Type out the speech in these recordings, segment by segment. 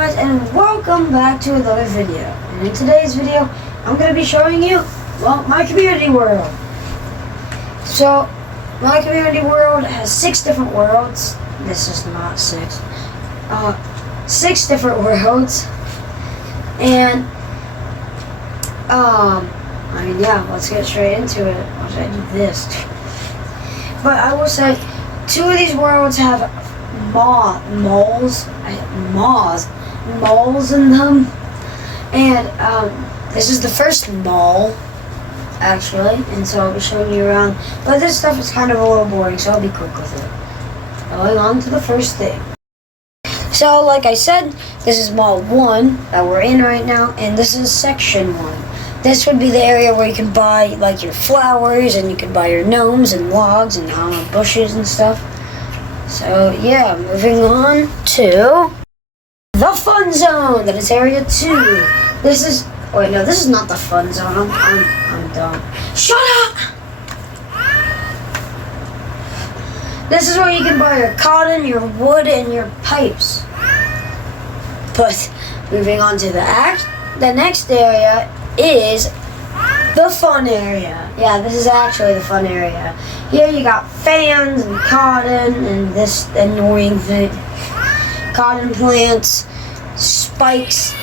guys, and welcome back to another video. And in today's video, I'm going to be showing you, well, my community world. So, my community world has 6 different worlds. This is not 6. 6 different worlds. And, let's get straight into it. Why should I do this? But I will say, 2 of these worlds have moles in them, and this is the first mall actually, and so I'll be showing you around, but this stuff is kind of a little boring, so I'll be quick with it. Going on to the first thing. So like I said, this is mall 1 that we're in right now, and this is section 1. This would be the area where you can buy like your flowers, and you can buy your gnomes and logs and bushes and stuff. So yeah, moving on to the fun zone. That is area 2. This is, wait, no, this is not the fun zone. I'm dumb. Shut up! This is where you can buy your cotton, your wood, and your pipes. But moving on to the next area is the fun area. Yeah, this is actually the fun area. Here you got fans and cotton and this annoying thing. Cotton plants, spikes,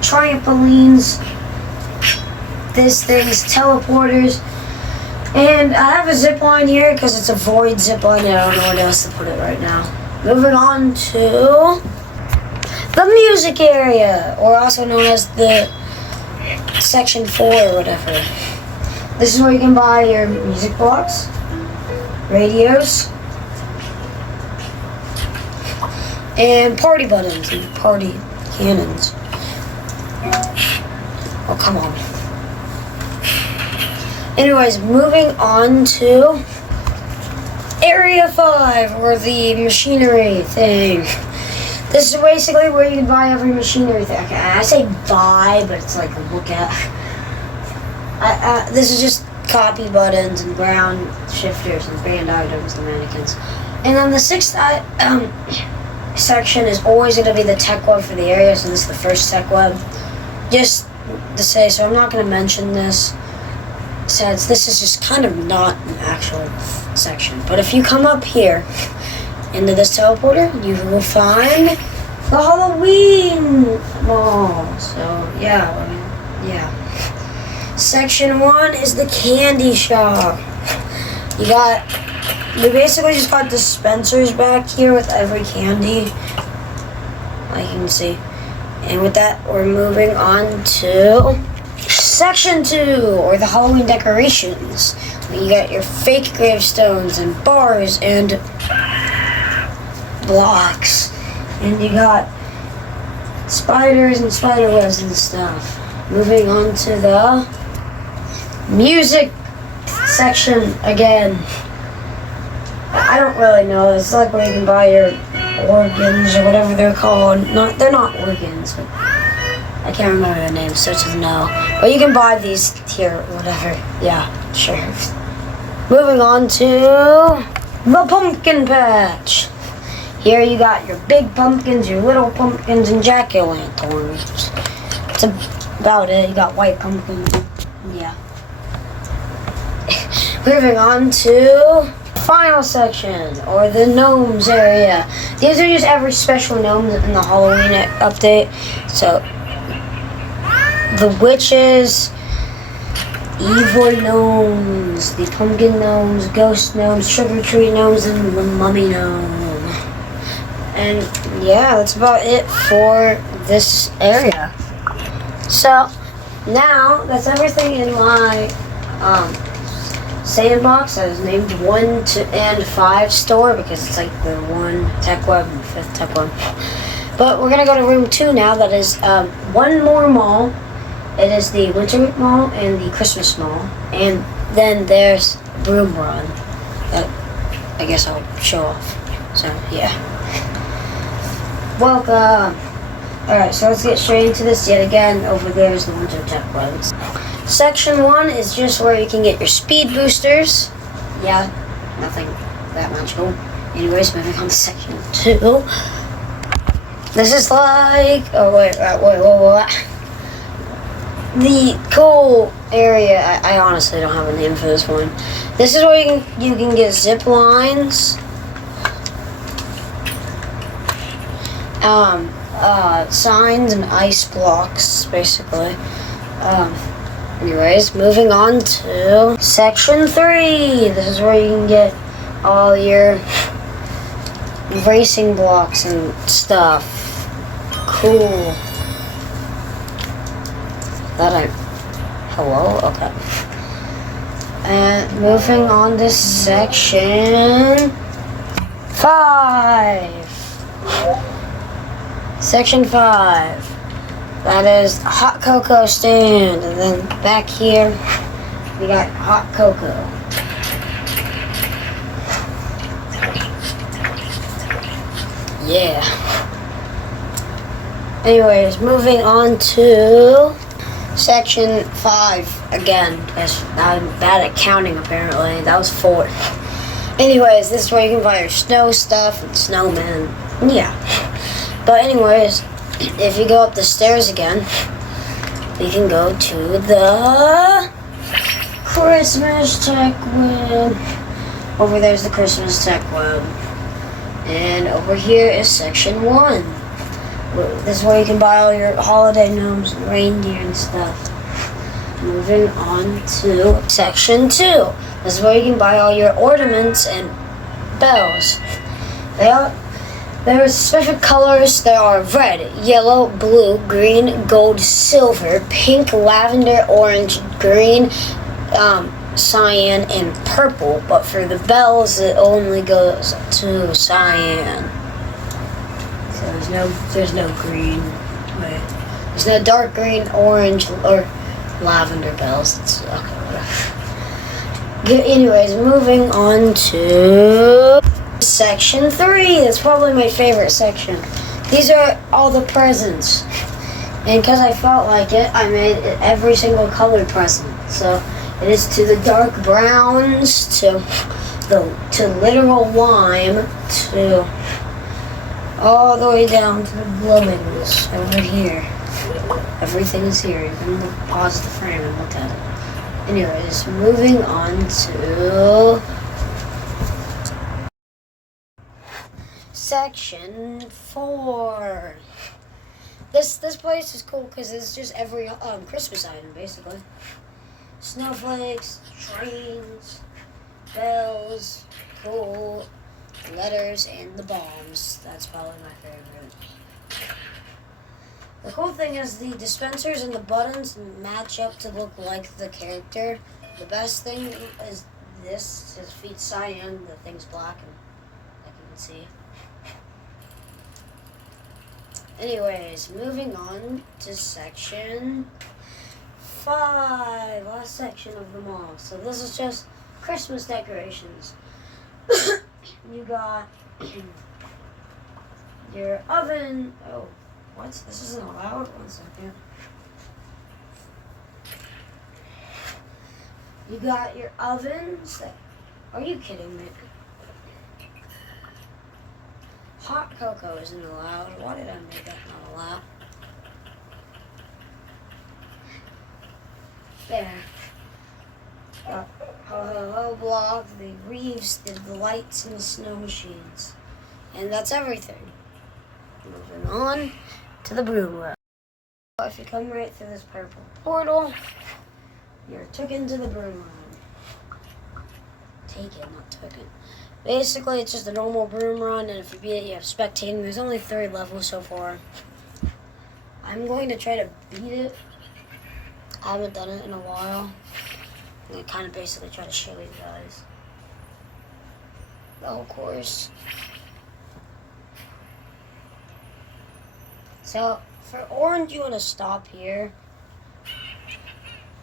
trampolines, this thing's teleporters. And I have a zip line here because it's a void zip line. I don't know where else to put it right now. Moving on to the music area, or also known as the section 4 or whatever. This is where you can buy your music box, radios, and party buttons and party cannons. Oh, come on. Anyways, moving on to area 5, or the machinery thing. This is basically where you can buy every machinery thing. Okay, I say buy, but it's like look at. This is just copy buttons and ground shifters and band items and mannequins. And then the 6th section is always going to be the tech web for the area, so this is the first tech web. Just to say, so I'm not going to mention this, since this is just kind of not an actual section. But if you come up here into this teleporter, you will find the Halloween mall. So yeah. Section 1 is the candy shop. We basically just got dispensers back here with every candy, like you can see. And with that, we're moving on to section 2, or the Halloween decorations. You got your fake gravestones and bars and blocks, and you got spiders and spider webs and stuff. Moving on to the music section again. I don't really know. It's like where you can buy your organs or whatever they're called. They're not organs, but I can't remember their names, so it's no. But you can buy these here, whatever. Yeah, sure. Moving on to the pumpkin patch. Here you got your big pumpkins, your little pumpkins, and jack-o'-lanterns. That's about it. You got white pumpkins. Yeah. Moving on to final section, or the gnomes area. These are just every special gnomes in the Halloween update. So the witches, evil gnomes, the pumpkin gnomes, ghost gnomes, trick-or-treat gnomes, and the mummy gnome. And yeah, that's about it for this area. So now that's everything in my sandbox that is named 1 and 5 store, because it's like the 1 tech web and 5th tech web. But we're gonna go to room 2 now. That is one more mall. It is the Winter Mall and the Christmas Mall, and then there's Broom Run that I guess I'll show off. So yeah. Welcome. Alright, so let's get straight into this yet again. Over there is the Winter Tech Webs. Section 1 is just where you can get your speed boosters. Yeah, nothing that magical. Anyways, moving on to section 2. This is like, oh wait, wait. The cool area, I honestly don't have a name for this one. This is where you can get zip lines, signs and ice blocks, basically. Anyways, moving on to section 3. This is where you can get all your racing blocks and stuff. Cool. Hello? Okay. And moving on to section 5. Section 5. That is hot cocoa stand. And then back here, we got hot cocoa. Yeah. Anyways, moving on to section 5 again. I'm bad at counting apparently. That was 4. Anyways, this is where you can buy your snow stuff and snowmen. Yeah. But anyways, if you go up the stairs again, we can go to the Christmas tech web. Over there's the Christmas tech web. And over here is section 1. This is where you can buy all your holiday gnomes and reindeer and stuff. Moving on to section 2. This is where you can buy all your ornaments and bells. There are specific colors. There are red, yellow, blue, green, gold, silver, pink, lavender, orange, green, cyan, and purple. But for the bells, it only goes to cyan. So there's no green. Wait, there's no dark green, orange, or lavender bells. It's okay, whatever. Anyways, moving on to section 3. That's probably my favorite section. These are all the presents, and because I felt like it, I made every single colored present. So it is to the dark browns, to literal lime, to all the way down to the bloomings over here. Everything is here. You can pause the frame and look at it. Anyways, moving on to section 4. This place is cool because it's just every Christmas item basically. Snowflakes, trains, bells, cool, letters, and the bombs. That's probably my favorite. The cool thing is the dispensers and the buttons match up to look like the character. The best thing is this. His feet cyan, the thing's black, and like you can see. Anyways, moving on to section 5, last section of them all. So this is just Christmas decorations. You got your oven. Oh, what? This isn't allowed? 1 second. You got your ovens. Are you kidding me? Hot cocoa isn't allowed. Why did I make that not allowed? There. Ho block, the reefs, the lights, and the snow machines. And that's everything. Moving on to the broom room. If you come right through this purple portal, you're taken to the broom room. Taken, not taken. Basically, it's just a normal broom run, and if you beat it, you have spectating. There's only 3 levels so far. I'm going to try to beat it. I haven't done it in a while. I'm going to kind of basically try to show you guys the whole course. So, for orange, you want to stop here.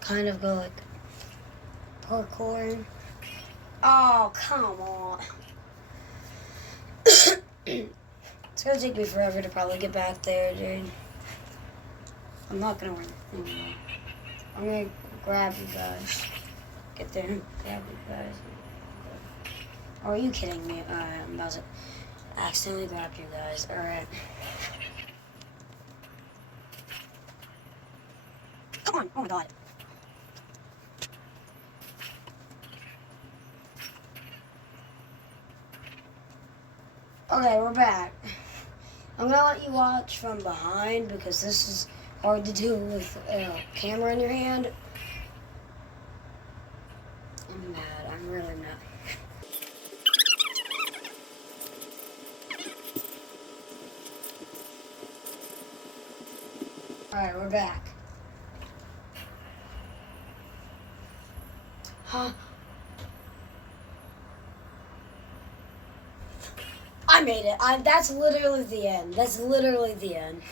Kind of go like parkour. Oh, come on. It's gonna take me forever to probably get back there, dude. I'm not gonna win anymore. I'm gonna grab you guys. Get there and grab you guys. Oh, are you kidding me? Alright, I'm about to accidentally grab you guys. Alright. my god. Okay, we're back. I'm gonna let you watch from behind because this is hard to do with a camera in your hand. I'm mad. I'm really mad. Alright, we're back. Huh? I made it. That's literally the end. That's literally the end.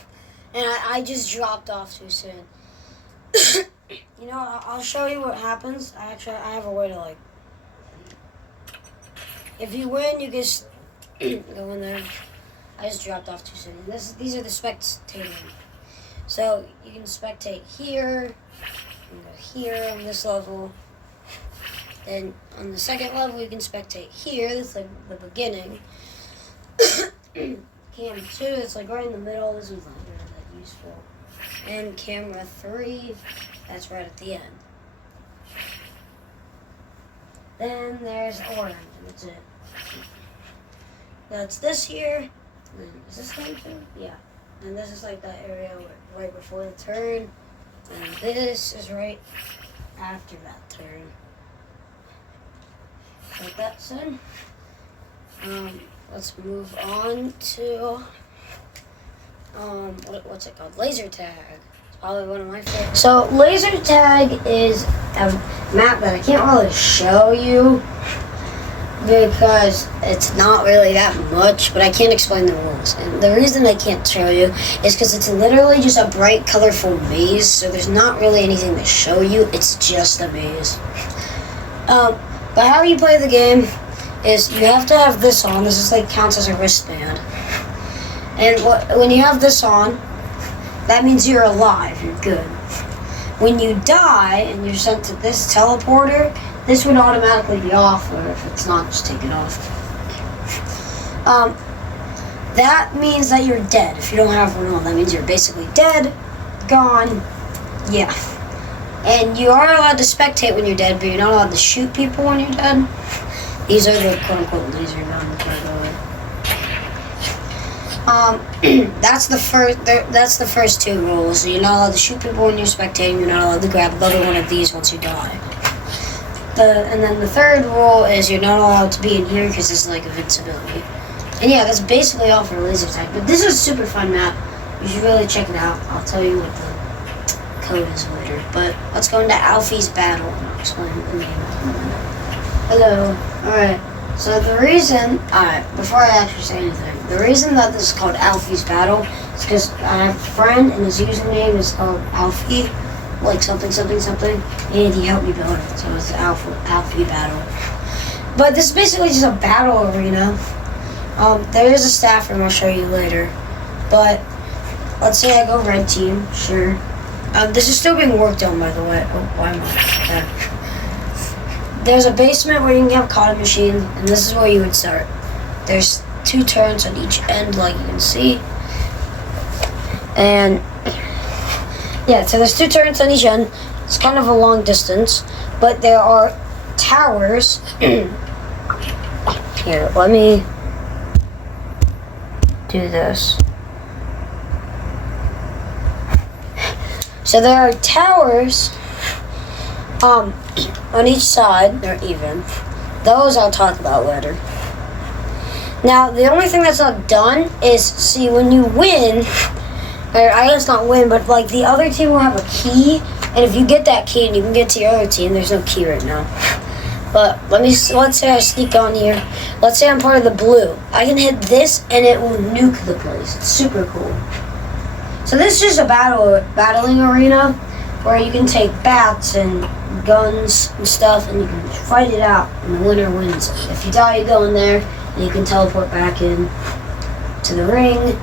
And I just dropped off too soon. You know, I'll show you what happens. I have a way to, like... If you win, you just go in there. I just dropped off too soon. These are the spectators. So you can spectate here, you can go here on this level. Then on the second level, you can spectate here. That's like the beginning. Cam 2, it's like right in the middle. This one's not really that useful. And camera 3, that's right at the end. Then there's orange, and that's it. That's this here. Is this thing too? Yeah. And this is like that area right before the turn. And this is right after that turn. Like that said. Let's move on to what's it called? Laser tag. It's probably one of my favorites. So laser tag is a map that I can't really show you because it's not really that much, but I can't explain the rules. And the reason I can't show you is because it's literally just a bright, colorful maze, so there's not really anything to show you. It's just a maze. But how you play the game is you have to have this on. This is like counts as a wristband. And when you have this on, that means you're alive, you're good. When you die and you're sent to this teleporter, this would automatically be off, or if it's not, just take it off. That means that you're dead. If you don't have one on, that means you're basically dead, gone, yeah. And you are allowed to spectate when you're dead, but you're not allowed to shoot people when you're dead. These are the quote-unquote laser guns, by the way. That's the first two rules. So you're not allowed to shoot people when you're spectating. You're not allowed to grab another one of these once you die. And then the third rule is you're not allowed to be in here because it's like invincibility. And yeah, that's basically all for laser tag. But this is a super fun map. You should really check it out. I'll tell you what the code is later. But let's go into Alfie's battle and I'll explain the name. Hello. Alright. So the reason, before I actually say anything, the reason that this is called Alfie's battle is because I have a friend and his username is called Alfie, like something, and he helped me build it, so it's the Alfie battle. But this is basically just a battle arena. There is a staff room I'll show you later, but let's say I go red team, sure. This is still being worked on, by the way. Oh, why am I? Okay. There's a basement where you can have cotton machines, and this is where you would start. There's 2 turns on each end, like you can see. And yeah, so there's 2 turns on each end. It's kind of a long distance, but there are towers. Here, let me do this. So there are towers on each side. They're even. Those I'll talk about later. Now, the only thing that's not done is, see, when you win, or I guess not win, but like the other team will have a key, and if you get that key and you can get to your other team, there's no key right now. But let's say I sneak on here. Let's say I'm part of the blue. I can hit this and it will nuke the place. It's super cool. So this is just a battling arena where you can take bats and guns and stuff and you can fight it out and the winner wins. If you die, you go in there and you can teleport back in to the ring.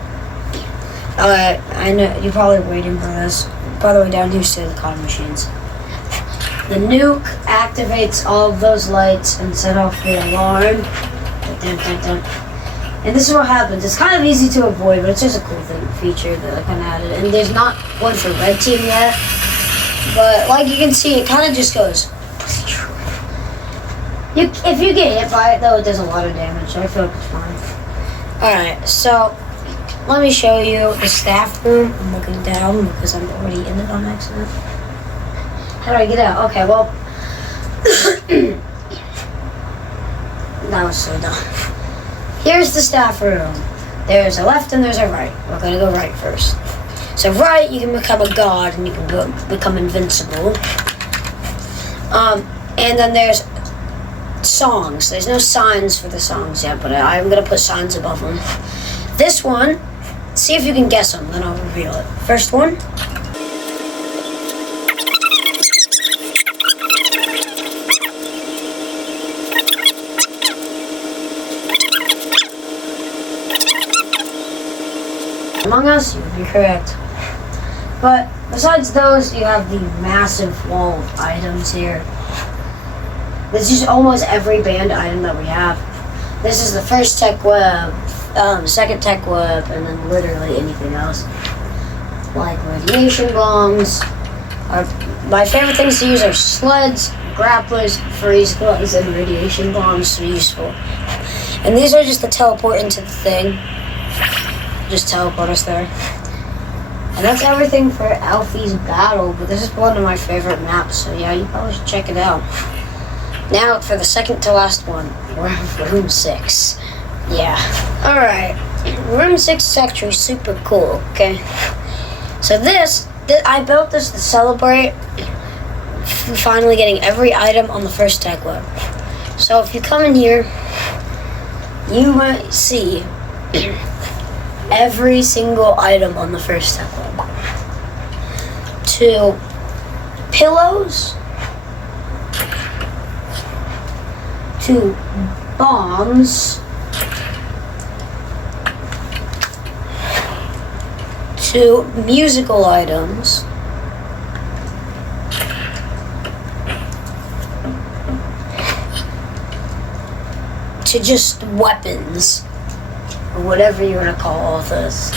I know you're probably waiting for this. By the way, down here stay the cotton machines. The nuke activates all of those lights and set off the alarm. And this is what happens. It's kind of easy to avoid, but it's just a cool feature that I kind of added. And there's not one for red team yet. But like you can see, it kind of just goes. If you get hit by it though, it does a lot of damage, so I feel like it's fine. Alright, so let me show you the staff room. I'm looking down because I'm already in it on accident. How do I get out? Okay, well, that was so dumb. Here's the staff room. There's a left and there's a right. We're gonna go right first. So right, you can become a god and you can become invincible. And then there's songs. There's no signs for the songs yet, but I'm gonna put signs above them. This one, see if you can guess them, then I'll reveal it. First one. Among Us, you would be correct. But besides those, you have the massive wall of items here. This is almost every banned item that we have. This is the first tech web, second tech web, and then literally anything else. Like radiation bombs. My favorite things to use are sleds, grapplers, freeze guns, and radiation bombs are useful. And these are just to teleport into the thing. Just teleport us there. And that's everything for Alfie's battle, but this is one of my favorite maps, so yeah, you probably should check it out. Now for the second to last one, we're in room 6. Yeah. Alright. Room 6 is actually super cool, okay? So I built this to celebrate finally getting every item on the first tech web. So if you come in here, you might see every single item on the first tech web. To pillows, to bombs, to musical items, to just weapons, or whatever you want to call all this.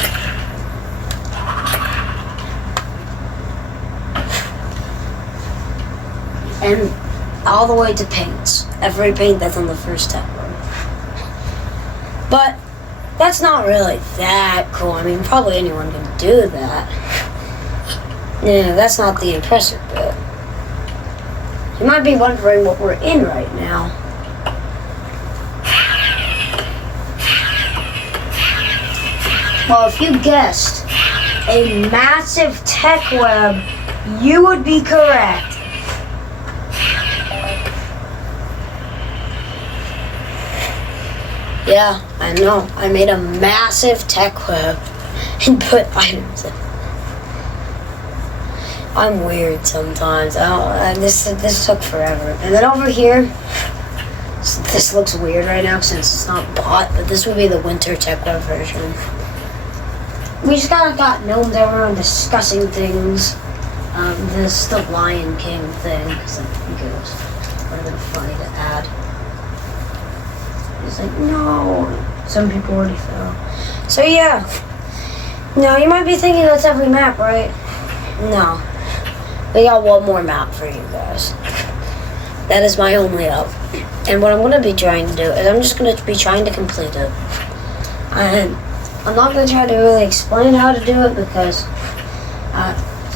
And all the way to paints. Every paint that's on the first tech web. But that's not really that cool. I mean, probably anyone can do that. Yeah, that's not the impressive bit. You might be wondering what we're in right now. Well, if you guessed a massive tech web, you would be correct. Yeah, I know. I made a massive tech web and put items in. I'm weird sometimes. This took forever. And then over here, this looks weird right now since it's not bought, but this would be the winter tech web version. We just kind of got gnomes everyone discussing things. This is the Lion King thing, because I think it was would have been funny to add. It's like, no. Some people already fell. So yeah. Now you might be thinking that's every map, right? No. We got one more map for you guys. That is my only up. And what I'm going to be trying to do is I'm just going to be trying to complete it. And I'm not going to try to really explain how to do it because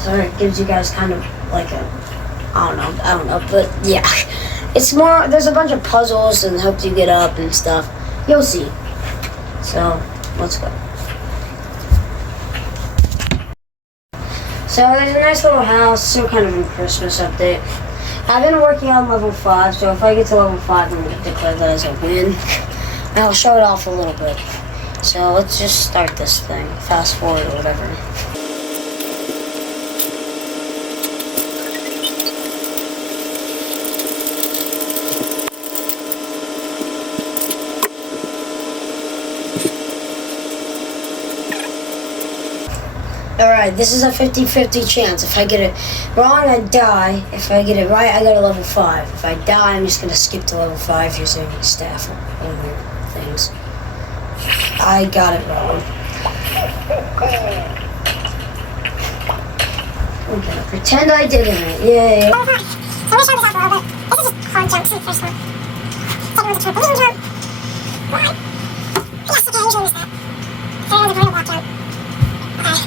it gives you guys kind of like a, I don't know, but yeah. It's more, there's a bunch of puzzles and helps you get up and stuff. You'll see. So, let's go. So, there's a nice little house, some kind of a Christmas update. I've been working on level 5, so if I get to level 5, I'm going to declare that as a win. And I'll show it off a little bit. So, let's just start this thing. Fast forward or whatever. Alright, this is a 50-50 chance. If I get it wrong, I die. If I get it right, I go to level 5. If I die, I'm just going to skip to level 5 using staff and weird things. I got it wrong. I'm going to Pretend I didn't. Yay. So I'm going to show this off a little bit. This is just hard jumps in the first one. Second one's a trampoline jump. Right. Yes, okay, I usually miss that. Third one's a vertical block jump. Okay.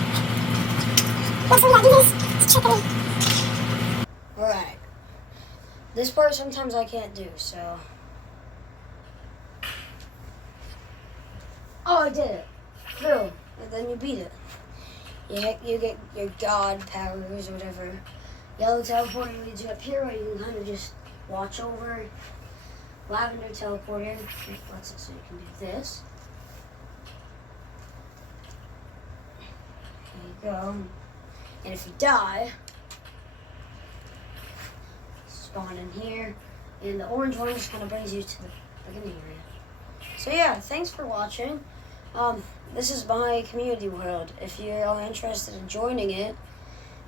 Next one, we gotta do this. It's trickery. Alright. This part sometimes I can't do, so. Oh, I did it. Boom. And then you beat it. You get your god powers or whatever. Yellow teleporting leads you up here, where you can kind of just watch over. Lavender teleporting lets it so you can do this. There you go. And if you die, spawn in here. And the orange one just kind of brings you to the beginning area. So yeah, thanks for watching. This is my community world. If you are interested in joining it,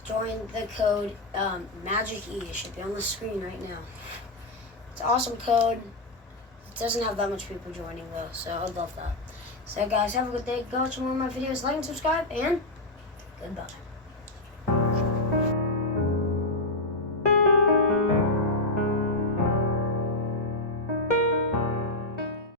join the code MagicE. It should be on the screen right now. It's an awesome code. It doesn't have that much people joining though, so I'd love that. So guys, have a good day. Go watch more of my videos, like and subscribe, and goodbye.